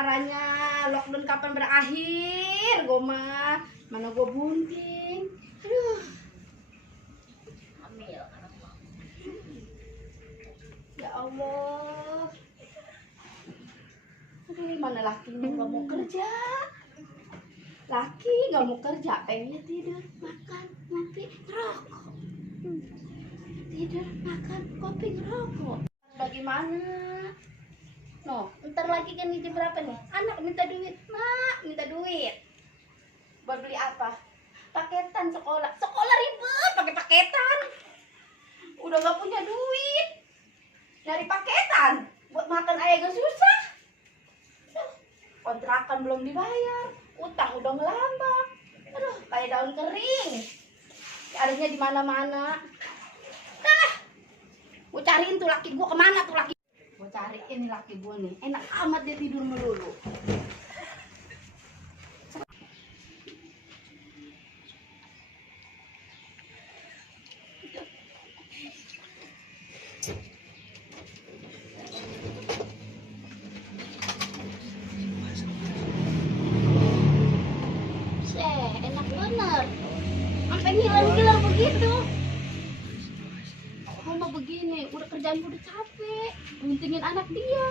caranya lockdown kapan berakhir? Gue mah mana gue bunting. Aduh. Hamil anak lo. Ya Allah. Aduh, mana lakinya nggak mau kerja? Laki nggak mau kerja, pengennya tidur, makan, ngopi, ngerokok. Tidur, makan, kopi, ngerokok. Bagaimana? No, ntar lagi kan jam berapa nih? Anak minta duit, mak minta duit. Buat beli apa? Paketan sekolah. Sekolah ribet pakai paketan. Udah gak punya duit. Dari paketan buat makan aja gak susah. Kontrakan belum dibayar, utang udah ngelambak. Aduh, kayak daun kering. Adanya di mana-mana. Dah. Gue cariin tuh laki gue kemana tuh laki? Gue cariin nih laki gue nih. Enak amat dia tidur melulu. Enak bener. Sampai ngilang-ngilang begitu. Mama begini, udah kerjaan gue udah capek, buntingin anak dia.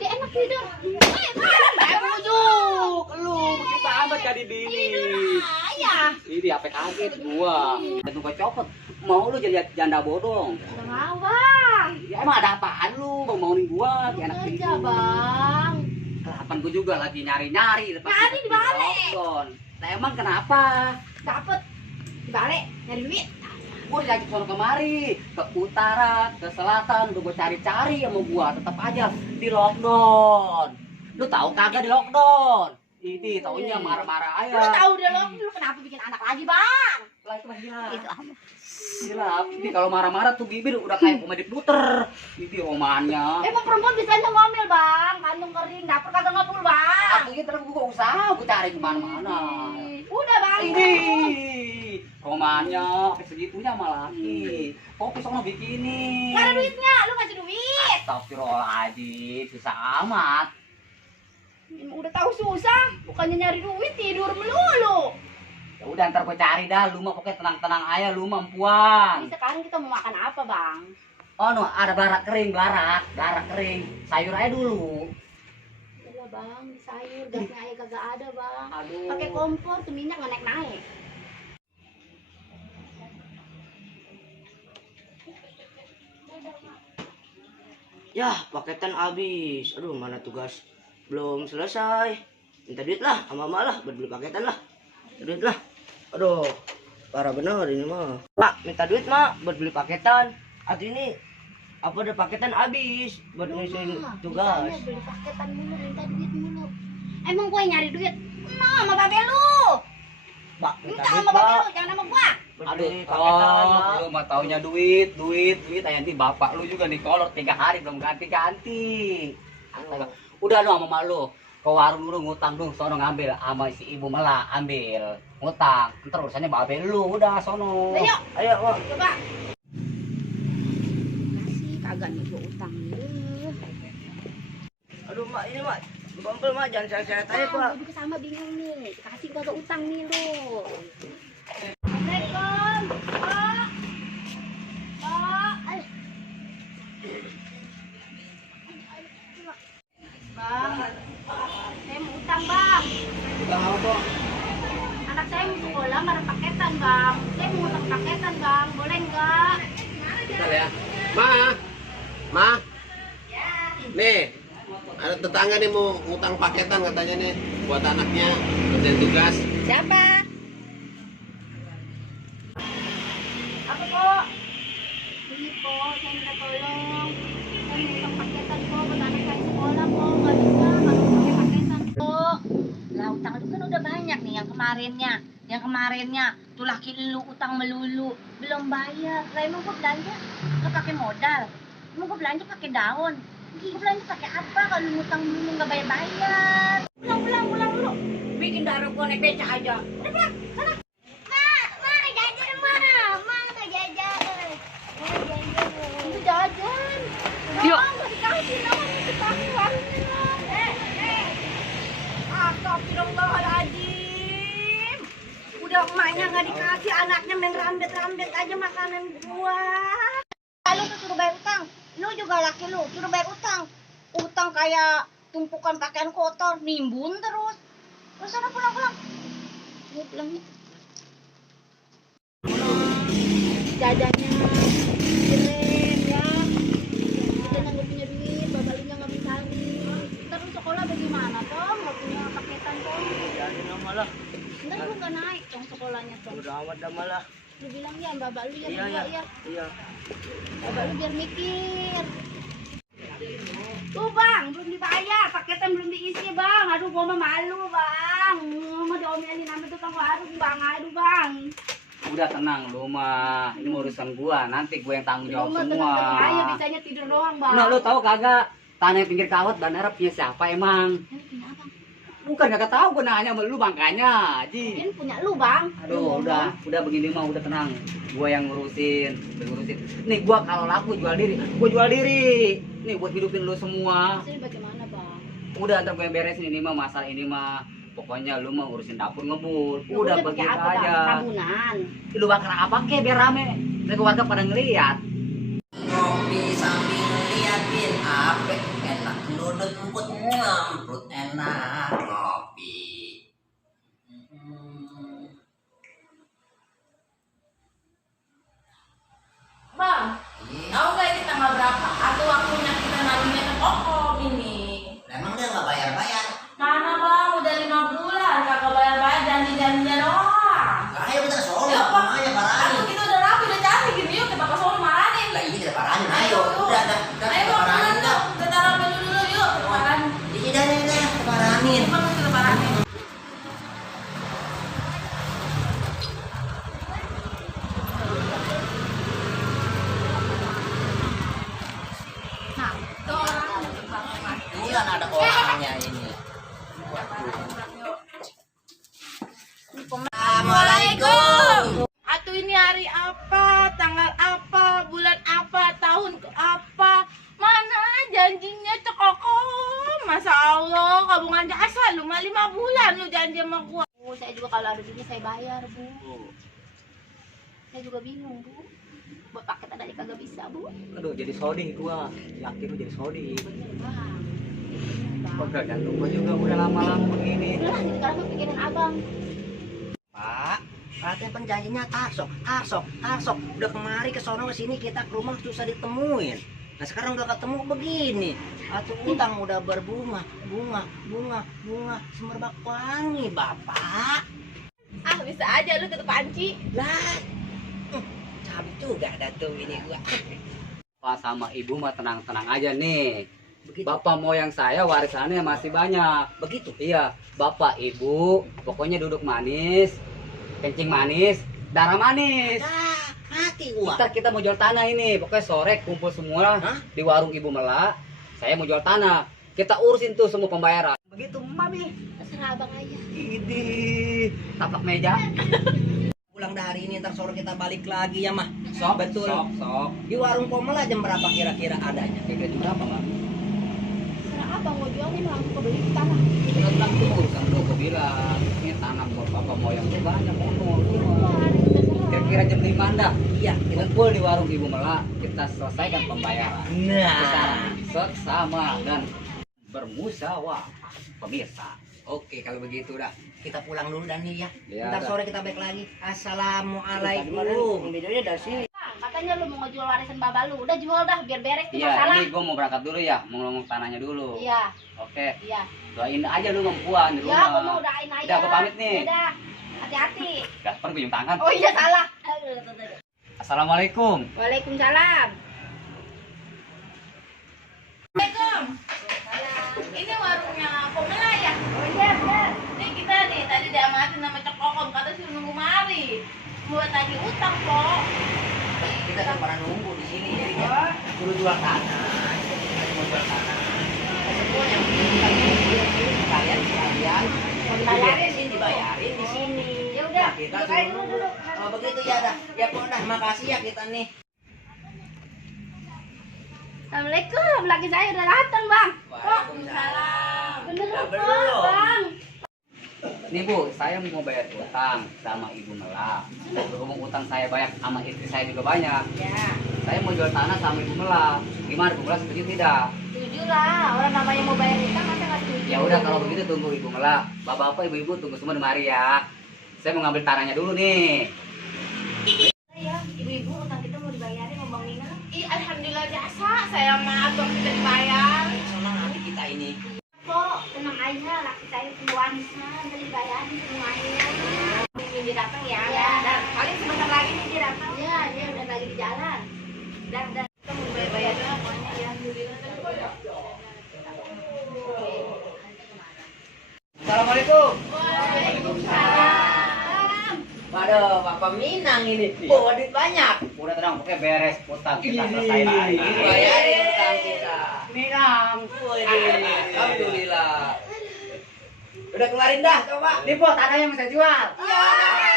Dia enak tidur. Bujuk, lu begitu amat jadi bini. Ayah. Ini apa kaget gua. Dan gua copot. Mau lu jadi janda bodong. Udah mau bang. Ya emang ada apaan lu bang mauin gua Lu kayak anak kerja tidur. bang. Kelapan gua juga lagi nyari-nyari. Nyari di balik. Nah emang kenapa? Dapet di balik nyari duit. Gua lagi sono kemari, ke utara, ke selatan, udah gua cari-cari sama gua, tetap aja di lockdown. Lu tahu kagak di lockdown? Ini taunya marah-marah aja. Lu tahu deh lo, lu kenapa bikin anak lagi bang? Lah itu mah gila. Itu amat. Gila, ini kalau marah-marah tuh bibir udah kayak komedi puter. Ini romannya. Emang perempuan bisanya ngomel bang, kandung kering, dapur kagak ngepul bang. Artinya terus gua usaha, gua cari kemana-mana. Udah bang. Ini romannya sampai segitunya malah laki. Kopi sono bikini. Gak ada duitnya, lu ngasih duit. Astagfirullahaladzim, susah amat. Udah tahu susah, bukannya nyari duit tidur melulu. Ya udah ntar gua cari dah, lu mah pokoknya tenang-tenang aja, lu mah empuan. Ini sekarang kita mau makan apa bang? Oh no, ada barak kering, barak kering. Sayur aja dulu. Iya bang, di sayur, gasnya aja kagak ada bang. Aduh. Pakai kompor tuh minyak nggak naik-naik. Yah, paketan habis. Aduh, mana tugas belum selesai. Minta duit lah, sama mama lah, buat beli paketan lah. Minta duit lah. Aduh, parah bener ini mah. Mak, minta duit mak, buat beli paketan. Arti ini apa ada paketan habis buat ngisiin tugas. Bisanya beli paketan mulu, minta duit mulu. Emang gue nyari duit? Nah, sama babe lu. Pak, minta Minta duit sama babe pak. lu, jangan sama gua. Buat Aduh, beli paketan mak. lu mah taunya duit. Nanti bapak lu juga nih kolor 3 hari belum ganti-ganti. Astaga. Udah lu sama mak lu ke warung lu ngutang dong, sono ngambil sama si ibu malah ambil ngutang. Ntar urusannya babe lu, udah sono. Ayo, Ayo, mak. coba. Kasih kagak nih gua utang lu. Aduh, mak, ini mak. Kumpul mak, jangan seret-seret aja, Pak. Gua juga sama bingung nih. Kasih kagak utang nih lu. Assalamualaikum. Pak. Pak. Bang, saya mau utang bang. Utang apa? Anak saya mau sekolah nggak ada paketan bang. Saya mau utang paketan bang, boleh nggak? Bentar ya. Ma. Nih, ada tetangga nih mau ngutang paketan katanya nih buat anaknya kerjaan tugas. Siapa? Apa kok? Ini kok, saya minta tolong. Saya mau utang paketan kok buat anak saya sekolah kok. Nggak bisa, nggak bisa pakai paketan kok. Lah utang itu kan udah banyak nih yang kemarinnya tuh laki lu utang melulu belum bayar. Lah emang gua belanja nggak pakai modal, emang gua belanja pakai daun. Gua belanja pakai apa kalau ngutang dulu nggak bayar? Pulang dulu. Bikin darah gua naik beca aja. Udah pulang, sana. Itu jajan. Yuk. Nggak dikasih, nama dikasih uangnya. emaknya nggak dikasih, anaknya main rambet-rambet aja makanan gua. Lu tuh suruh bayar utang. Lu juga laki lu suruh bayar utang. Utang kayak tumpukan pakaian kotor, nimbun terus. Terus sana pulang. Ayo pulang nih. Jajannya keren ya. Kita nggak punya duit, bapak lu nggak bisa duit. Ntar lu sekolah bagaimana toh? Nggak punya paketan toh? Jadi nama lah. Ntar lu nggak naik dong sekolahnya toh. Udah amat dah malah. Lu bilang ya bapak lu ya Iya berdua ya. ya. Iya. Bapak lu biar mikir. Tuh bang, belum dibayar, paketan belum diisi bang. Aduh gua mah malu bang. Mau diomelin sama tukang warung bang. Aduh bang. Udah tenang lu mah, ini urusan gua, nanti gua yang tanggung Lu jawab mah semua. tenang aja bisanya tidur doang bang. Nah, lu tahu kagak tanah pinggir kawat bandara punya siapa emang? Ini punya abang. Bukan kagak tahu, gua nanya sama lu makanya, Ji. Ini punya lu bang. Aduh, udah begini mah udah tenang. Gua yang ngurusin. Nih gua kalau laku jual diri, gua jual diri. Nih buat hidupin lu semua. Maksudnya bagaimana bang? Udah ntar gue beresin ini mah masalah ini mah. Pokoknya lu mah urusin dapur ngebul. Lu Udah pakai begitu apa, Bang? aja. Tabunan. Lu bakar apa kek biar rame. Biar warga pada ngeliat. Ngopi sambil ngeliatin apa enak nudut emput ngamput enak ngopi. Bang, tahu nggak ini tanggal berapa? Atau waktunya kita nabungnya ke kokom ini? Emang dia nggak bayar-bayar? Mana bang, udah 5 bulan kakak bayar-bayar janji-janjinya doang. Ayo kita ke Solo, Ya, Bang. namanya parahin. Aduh, kita udah rapi, udah cantik gini yuk kita ke Solo maranin. Lah ini kita parahin, ayo. Udah, Ayo kita bang, parahin pulang dah. yuk. Kita rapi dulu yuk, kita maranin. Iya, dah, kita parahin. Bang, kita maranin. Nah, itu orang. Bulan ada orangnya ini. Assalamualaikum. Atuh ini hari apa, tanggal apa, bulan apa, tahun ke apa? Mana janjinya cekokom? Masa Allah, kabungan jasa lu mah 5 bulan lu janji sama gua. Bu, saya juga kalau ada duit saya bayar bu. Saya juga bingung bu. Buat paketan aja kagak bisa bu. Aduh jadi sodi gua. Yakin lu jadi sodi. Bener bang. Udah dan gua juga udah lama-lama begini. Udah lah, jadi sekarang mah pikirin abang. Pak, katanya penjanjinya tarsok. Udah kemari ke sono ke sini kita ke rumah susah ditemuin. Nah sekarang udah ketemu begini. Atuh utang udah berbunga, bunga semerbak wangi, Bapak. Ah, bisa aja lu tutup panci. Lah, cabai juga ada tuh ini gua. Pak sama ibu mah tenang-tenang aja nih. Begitu. Bapak moyang saya warisannya masih banyak. Begitu. Iya, bapak ibu pokoknya duduk manis, kencing manis, darah manis. Ah, mati gua. Ntar kita mau jual tanah ini, pokoknya sore kumpul semua Hah? di warung Ibu Mela. Saya mau jual tanah. Kita urusin tuh semua pembayaran. Begitu, Mami. Terserah abang aja. Ini taplak meja. Pulang dari ini ntar sore kita balik lagi ya mah. Sok, Betul. Sok. Di warung Pomela jam berapa kira-kira adanya? Kira juga apa, Bang? Terserah abang mau jual nih langsung kebeli tanah. Kita bilang tuh urusan lu gua bilang. Ini tanah buat bapak moyang tuh banyak ngomong. Kira-kira jam 5 dah. Iya, kita. Kumpul di warung Ibu Mela, kita selesaikan pembayaran. Secara Nah. seksama dan bermusyawarah pemirsa. Oke kalau begitu dah. Kita pulang dulu dan nih ya. Ya, Ntar dah. sore kita balik lagi. Assalamualaikum. Videonya dari sini. Bang, katanya lu mau ngejual warisan bapak lu. Udah jual dah biar beres tuh Iya, masalah. ini gua mau berangkat dulu ya, mau ngomong tanahnya dulu. Iya, Oke, iya. doain aja lu mempuan di Ya, rumah. gua mau udahin aja. Udah, gua pamit nih. Udah. Hati-hati. Gaspar gue cium tangan. Oh iya salah. Assalamualaikum. Waalaikumsalam. Assalamualaikum. Ini warungnya Pomela ya? Oh iya, benar. Nih kita nih tadi diamatin sama cekokom, kata suruh nunggu mari. Buat tagih utang kok. Kita kan pernah nunggu di sini jadinya. Suruh jual tanah. Mau jual tanah. Semua yang kalian Dibayarin. dibayarin di sini. Ya udah, Nah, kita duduk aja dulu, suruh. duduk. Oh begitu ya dah. Ya kok dah makasih ya kita nih. Assalamualaikum, laki saya udah datang bang. Waalaikumsalam. Bener Udah kok belum? bang. Nih Bu, saya mau bayar utang sama Ibu Mela. Berhubung utang saya banyak sama istri saya juga banyak. Ya, Saya mau jual tanah sama Ibu Mela. Gimana Ibu Mela setuju tidak? setuju lah. Orang namanya mau bayar utang masa nggak setuju? Ya udah kalau begitu tunggu Ibu Mela. Bapak-bapak, ibu-ibu tunggu semua di mari ya. Saya mau ngambil tanahnya dulu nih. Ya, ibu-ibu utang kita mau dibayarin sama Bang Nina. Ih, alhamdulillah jasa. Saya mah abang tidak dibayar. Senang nanti kita ini. Kok tenang aja, laki saya punya warisan dari bayarin semuanya. Minggu datang ya. Ya. Dan paling sebentar lagi nih dia datang. Ya, dia udah lagi di jalan. Dan kita mau bayar dulu pokoknya ya. Assalamualaikum. Waalaikumsalam. Waduh, Bapak Minang ini. Bawa duit banyak. Udah tenang, pokoknya beres utang kita selesai lagi. Bayarin utang kita. Minang. Alhamdulillah. Udah keluarin dah, coba. Nih Po, tanahnya yang saya jual. Ya.